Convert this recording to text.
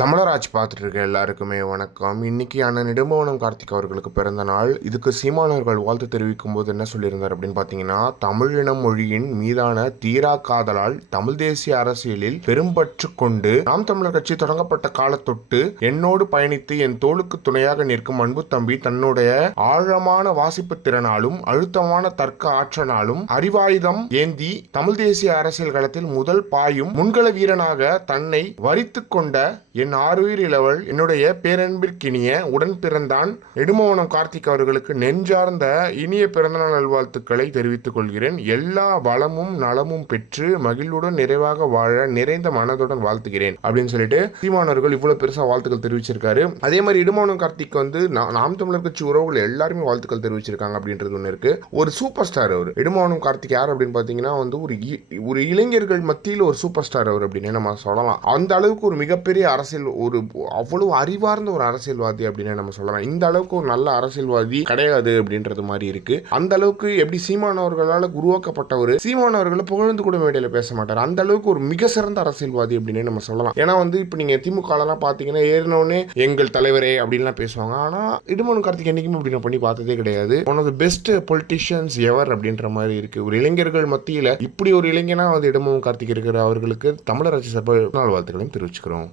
தமிழராஜ் பார்த்துட்டு இருக்க எல்லாருக்குமே வணக்கம். இன்னைக்கு அண்ணன் இடும்பவனம் கார்த்திக் அவர்களுக்கு பிறந்த நாள். இதுக்கு சீமானவர்கள் வாழ்த்து தெரிவிக்கும் போது என்ன சொல்லியிருந்தார் அப்படின்னு பார்த்தீங்கன்னா, தமிழினம் மொழியின் மீதான தீரா காதலால் தமிழ் தேசிய அரசியலில் பெரும்பற்று கொண்டு நாம் தமிழர் கட்சி தொடங்கப்பட்ட காலத்தொட்டு என்னோடு பயணித்து என் தோளுக்கு துணையாக நிற்கும் அன்பு தம்பி தன்னுடைய ஆழமான வாசிப்பு திறனாலும் அழுத்தமான தர்க்க ஆற்றலாலும் அறிவாயுதம் ஏந்தி தமிழ் தேசிய அரசியல் களத்தில் முதல் பாயும் முன்கள வீரனாக தன்னை வரித்து கொண்ட என் ஆறுயிர் இளவல் என்னுடைய பேரன்பிற்கினிய உடன் பிறந்தான் நெடுமோகனம் கார்த்திக் அவர்களுக்கு நெஞ்சார்ந்த இனிய பிறந்தநாள் நல்வாழ்த்துக்களை தெரிவித்துக் கொள்கிறேன். எல்லா வளமும் நலமும் பெற்று மகிழ்வுடன் நிறைவாக வாழ நிறைந்த மனதுடன் வாழ்த்துகிறேன் அப்படின்னு சொல்லிட்டு சீமானவர்கள் இவ்வளவு பெருசா வாழ்த்துக்கள் தெரிவிச்சிருக்காரு. அதே மாதிரி இடுமோகனம் கார்த்திக் வந்து நாம் தமிழர் கட்சி உறவுகள் எல்லாருமே வாழ்த்துக்கள் தெரிவிச்சிருக்காங்க அப்படின்றது ஒன்று இருக்கு. ஒரு சூப்பர் ஸ்டார் அவர் இடுமோகனம் கார்த்திக். யார் அப்படின்னு பாத்தீங்கன்னா வந்து ஒரு இளைஞர்கள் மத்தியில் ஒரு சூப்பர் ஸ்டார் அவர் அப்படின்னு நம்ம சொல்லலாம். அந்த அளவுக்கு ஒரு மிகப்பெரிய அரசியல், ஒரு அவ்வளவு அறிவார்ந்த ஒரு அரசியல்வாதி அப்படின்னு நம்ம சொல்லலாம். இந்த அளவுக்கு ஒரு நல்ல அரசியல்வாதி கிடையாது அப்படின்றது மாதிரி இருக்கு. அந்த அளவுக்கு எப்படி சீமானவர்களால் உருவாக்கப்பட்டவர், சீமானவர்களை புகழ்ந்து கூட மேடையில் பேச மாட்டார். அந்த அளவுக்கு ஒரு மிக சிறந்த அரசியல்வாதி அப்படின்னு நம்ம சொல்லலாம். ஏன்னா வந்து இப்போ நீங்க திமுக எல்லாம் பாத்தீங்கன்னா ஏறினோடனே எங்கள் தலைவரே அப்படின்லாம் பேசுவாங்க. ஆனா இடுமோகனம் கார்த்திக் என்னைக்குமே அப்படி நான் பண்ணி பார்த்ததே கிடையாது. One of the best politicians ever அப்படின்ற மாதிரி இருக்கு. ஒரு இளைஞர்கள் மத்தியில் இப்படி ஒரு இளைஞனா வந்து இடுமோகனம் கார்த்திக் இருக்கிற அவர்களுக்கு தமிழர் அரசு சார்பாக நாள் வாழ்த்துக்களையும் தெரிவிச்சுக்கிறோம்.